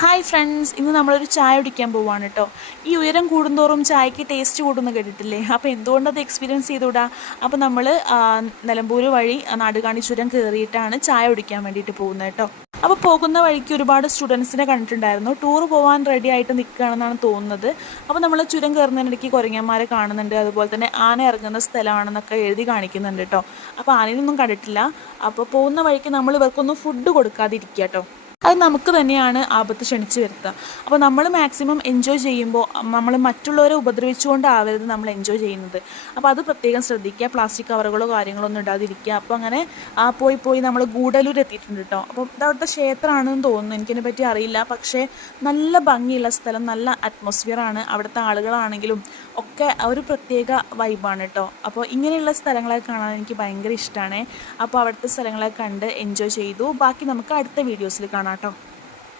Hi friends, ഇന്ന് നമ്മളൊരു ചായ കുടിക്കാൻ പോവാണ് കേട്ടോ. ഈ ഉയരം കൂടുന്തോറും ചായക്ക് ടേസ്റ്റ് കൂടുമെന്ന് കേട്ടിട്ടില്ലേ? അപ്പോൾ എന്തുകൊണ്ടത് എക്സ്പീരിയൻസ് ചെയ്തുകൂടാ? അപ്പോൾ നമ്മൾ നിലമ്പൂർ വഴി നാടുകാണി ചുരം കയറിയിട്ടാണ് ചായ കുടിക്കാൻ വേണ്ടിയിട്ട് പോകുന്നത് കേട്ടോ. അപ്പോൾ പോകുന്ന വഴിക്ക് ഒരുപാട് സ്റ്റുഡൻസിനെ കണ്ടിട്ടുണ്ടായിരുന്നു. ടൂർ പോകാൻ റെഡി ആയിട്ട് നിൽക്കുകയാണെന്നാണ് തോന്നുന്നത്. അപ്പോൾ നമ്മൾ ചുരം കയറുന്നതിനിടയ്ക്ക് കുരങ്ങന്മാരെ കാണുന്നുണ്ട്, അതുപോലെ തന്നെ ആന ഇറങ്ങുന്ന സ്ഥലമാണെന്നൊക്കെ എഴുതി കാണിക്കുന്നുണ്ട് കേട്ടോ. അപ്പോൾ ആനയൊന്നും കണ്ടിട്ടില്ല. അപ്പോൾ പോകുന്ന വഴിക്ക് നമ്മൾ ഇവർക്കൊന്നും ഫുഡ് കൊടുക്കാതിരിക്കുക കേട്ടോ. അത് നമുക്ക് തന്നെയാണ് ആപത്ത് ക്ഷണിച്ചു വരുത്തുക. അപ്പോൾ നമ്മൾ മാക്സിമം എൻജോയ് ചെയ്യുമ്പോൾ നമ്മൾ മറ്റുള്ളവരെ ഉപദ്രവിച്ചുകൊണ്ടാവരുത് നമ്മൾ എൻജോയ് ചെയ്യുന്നത്. അപ്പോൾ അത് പ്രത്യേകം ശ്രദ്ധിക്കുക. പ്ലാസ്റ്റിക് കവറുകളോ കാര്യങ്ങളോ ഒന്നും ഇടാതിരിക്കുക. അപ്പോൾ അങ്ങനെ പോയി നമ്മൾ ഗൂഡല്ലൂർ എത്തിയിട്ടുണ്ട് കേട്ടോ. അപ്പോൾ ഇതവിടുത്തെ ക്ഷേത്രമാണെന്ന് തോന്നുന്നു, എനിക്കിതിനെ പറ്റി അറിയില്ല. പക്ഷേ നല്ല ഭംഗിയുള്ള സ്ഥലം, നല്ല അറ്റ്മോസ്ഫിയറാണ്. അവിടുത്തെ ആളുകളാണെങ്കിലും ഒക്കെ ഒരു പ്രത്യേക വൈബാണ് കേട്ടോ. അപ്പോൾ ഇങ്ങനെയുള്ള സ്ഥലങ്ങളൊക്കെ കാണാൻ എനിക്ക് ഭയങ്കര ഇഷ്ടമാണ്. അപ്പോൾ അവിടുത്തെ സ്ഥലങ്ങളൊക്കെ കണ്ട് എൻജോയ് ചെയ്തു. ബാക്കി നമുക്ക് അടുത്ത വീഡിയോസിൽ കാണാം കേട്ടോ.